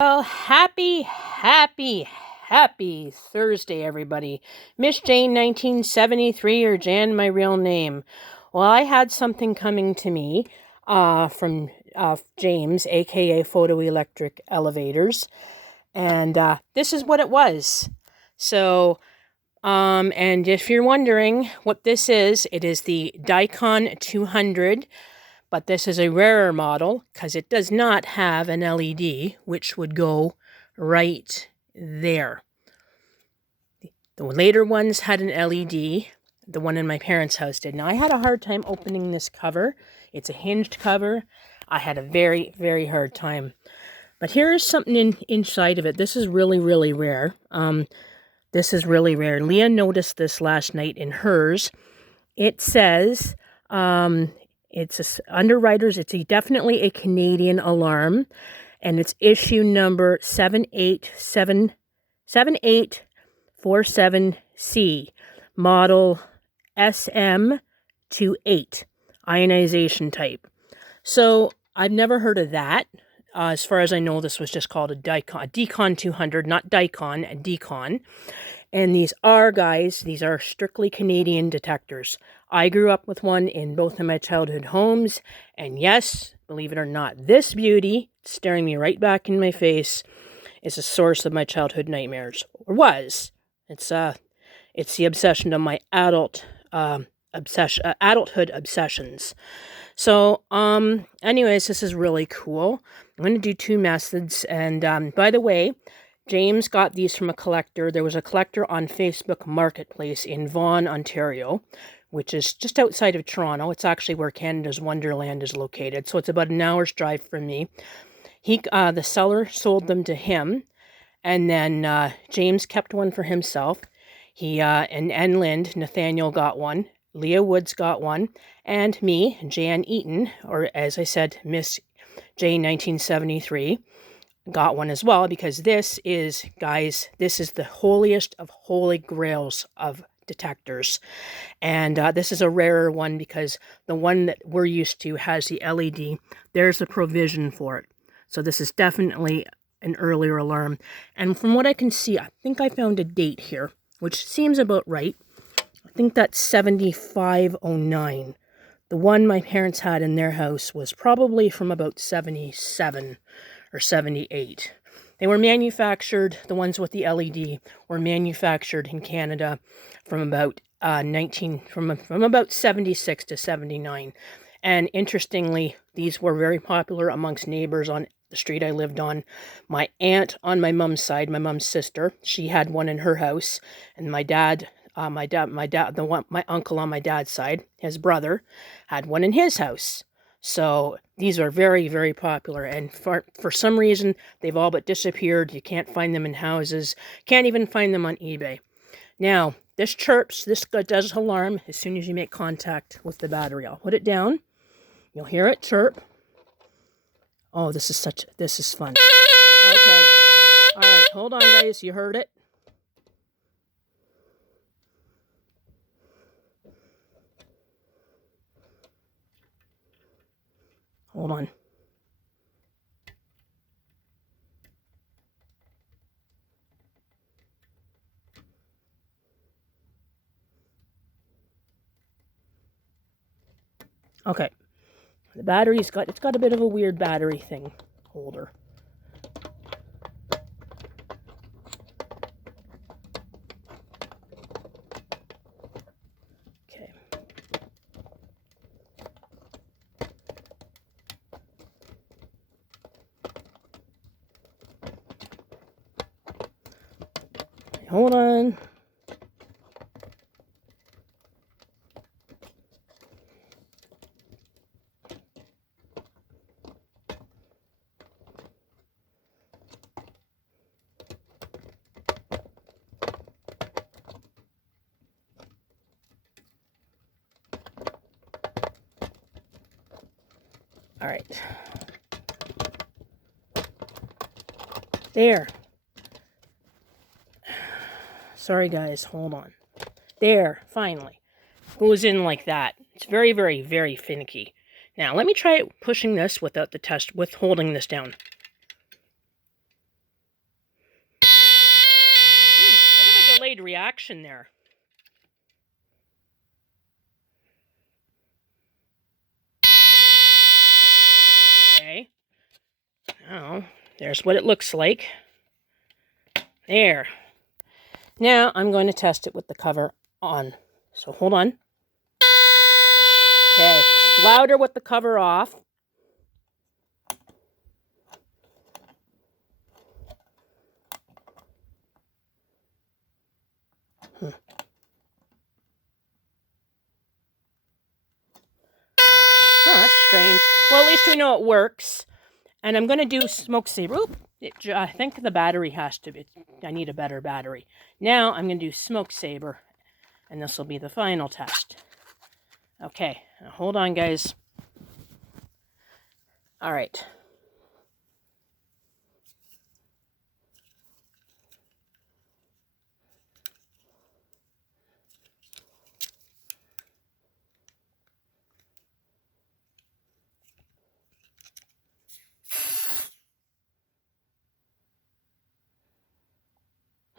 Well, happy Thursday, everybody. Miss Jane 1973, or Jan, my real name. Well, I had something coming to me from James, aka Photoelectric Elevators, and this is what it was. So, and if you're wondering what this is, it is the Dicon 200. But this is a rarer model because it does not have an LED, which would go right there. The later ones had an LED. The one in my parents' house did. Now, I had a hard time opening this cover. It's a hinged cover. I had a very, very hard time. But here's something inside of it. This is really, really rare. This is really rare. Leah noticed this last night in hers. It says... it's underwriters. It's definitely a Canadian alarm, and it's issue number 7847C, model SM28, ionization type. So I've never heard of that. As far as I know, this was just called a Dicon 200, not Dicon, a Dicon. And these are strictly Canadian detectors. I grew up with one in both of my childhood homes. And yes, believe it or not, this beauty, staring me right back in my face, is a source of my childhood nightmares. Or was. It's the obsession of my adulthood obsessions. So, anyways, this is really cool. I'm going to do two methods. And by the way, James got these from a collector. There was a collector on Facebook Marketplace in Vaughan, Ontario, which is just outside of Toronto. It's actually where Canada's Wonderland is located. So it's about an hour's drive from me. The seller sold them to him, and then James kept one for himself. And Enland, Nathaniel got one. Leah Woods got one. And me, Jan Eaton, or as I said, Miss Jane 1973, got one as well, because this is the holiest of holy grails of detectors. And this is a rarer one because the one that we're used to has the LED. There's a provision for it. So this is definitely an earlier alarm. And from what I can see, I think I found a date here, which seems about right. I think that's 7509. The one my parents had in their house was probably from about 77 or 78. They were manufactured, the ones with the LED were manufactured in Canada from about from about 76 to 79. And interestingly, these were very popular amongst neighbors on the street I lived on. My aunt on my mom's side, my mom's sister, she had one in her house, and my uncle on my dad's side, his brother, had one in his house. So these are very, very popular, and for some reason, they've all but disappeared. You can't find them in houses. Can't even find them on eBay. Now, this chirps. This does alarm as soon as you make contact with the battery. I'll put it down. You'll hear it chirp. Oh, this is fun. Okay. All right, hold on, guys. You heard it. Hold on. Okay. The battery's got a bit of a weird battery thing holder. Okay. Hold on. All right. There. Sorry, guys. Hold on. There. Finally. Goes in like that. It's very, very, very finicky. Now, let me try pushing this without the test, with holding this down. delayed reaction there. Okay. Now, there's what it looks like. There. Now, I'm going to test it with the cover on. So, hold on. Okay. Louder with the cover off. Oh, that's strange. Well, at least we know it works. And I'm going to do smoke saver. Oop, I think the battery has to be. I need a better battery. Now I'm going to do smoke saver. And this will be the final test. Okay, now hold on, guys. All right.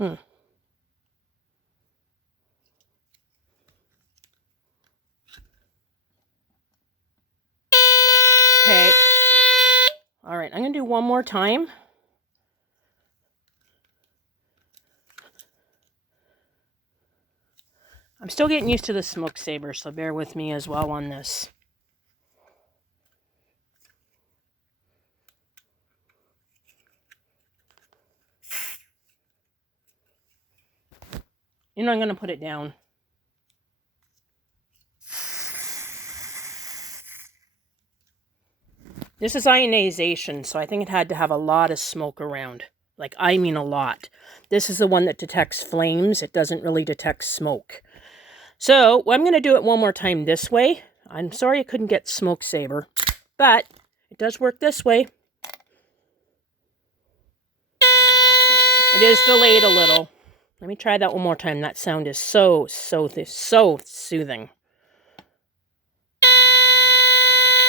Okay. All right, I'm going to do one more time. I'm still getting used to the smoke saber, so bear with me as well on this. You know, I'm going to put it down. This is ionization, so I think it had to have a lot of smoke around. Like, I mean a lot. This is the one that detects flames. It doesn't really detect smoke. So, I'm going to do it one more time this way. I'm sorry I couldn't get smoke saber, but it does work this way. It is delayed a little. Let me try that one more time. That sound is so soothing.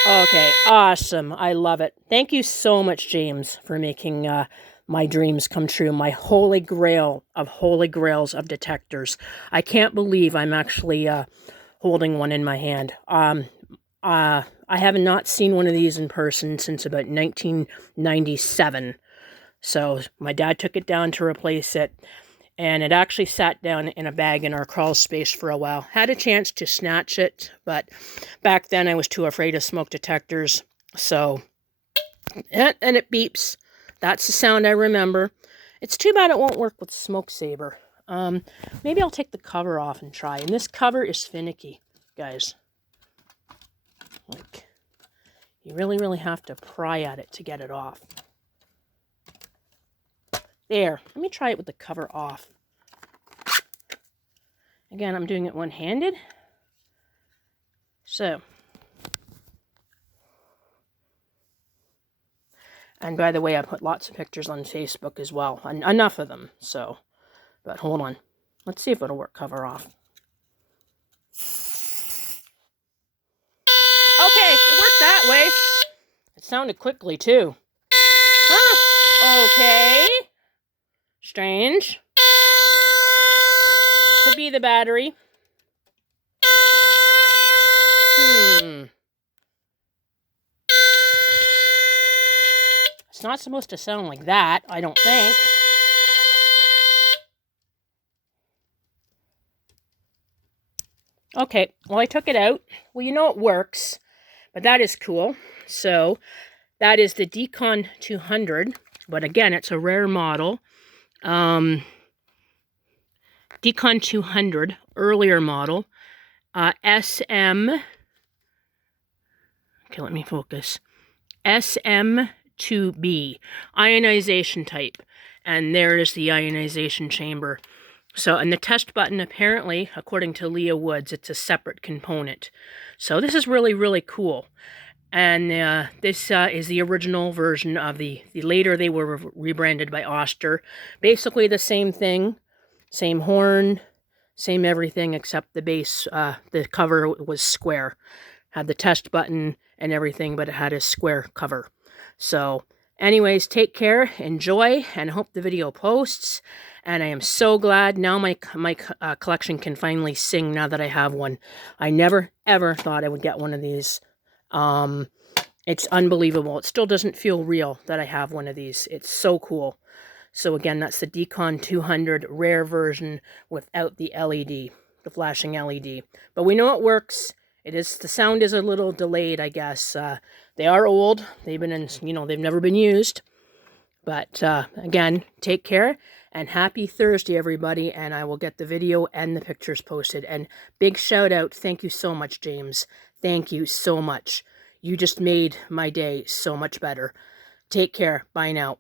Okay, awesome. I love it. Thank you so much, James, for making my dreams come true. My holy grail of holy grails of detectors. I can't believe I'm actually holding one in my hand. I have not seen one of these in person since about 1997. So my dad took it down to replace it. And it actually sat down in a bag in our crawl space for a while. Had a chance to snatch it, but back then I was too afraid of smoke detectors. So, and it beeps. That's the sound I remember. It's too bad it won't work with smoke saber. Maybe I'll take the cover off and try. And this cover is finicky, guys. Like, you really have to pry at it to get it off. There, let me try it with the cover off. Again, I'm doing it one-handed. So. And by the way, I put lots of pictures on Facebook as well. Enough of them, so. But hold on. Let's see if it'll work cover off. Okay, it worked that way. It sounded quickly, too. Huh, okay. Strange. Could be the battery. It's not supposed to sound like that, I don't think. Okay, well, I took it out. Well, you know it works, but that is cool. So, that is the Dicon 200, but again, it's a rare model. Dicon 200, earlier model, SM, okay, let me focus, SM2B, ionization type, and there is the ionization chamber. So, and the test button, apparently, according to Leah Woods, it's a separate component. So this is really cool. And this is the original version of the later they were rebranded by Oster. Basically the same thing. Same horn, same everything except the base, the cover was square. Had the test button and everything, but it had a square cover. So, Anyways, take care, enjoy, and hope the video posts. And I am so glad now my collection can finally sing now that I have one. I never, ever thought I would get one of these. It's unbelievable. It still doesn't feel real that I have one of these. It's so cool. So again, that's the Dicon 200 rare version without the LED, the flashing LED. But we know it works. The sound is a little delayed, I guess. They are old. They've been in, they've never been used. But again, take care and happy Thursday, everybody. And I will get the video and the pictures posted. And big shout out. Thank you so much, James. Thank you so much. You just made my day so much better. Take care. Bye now.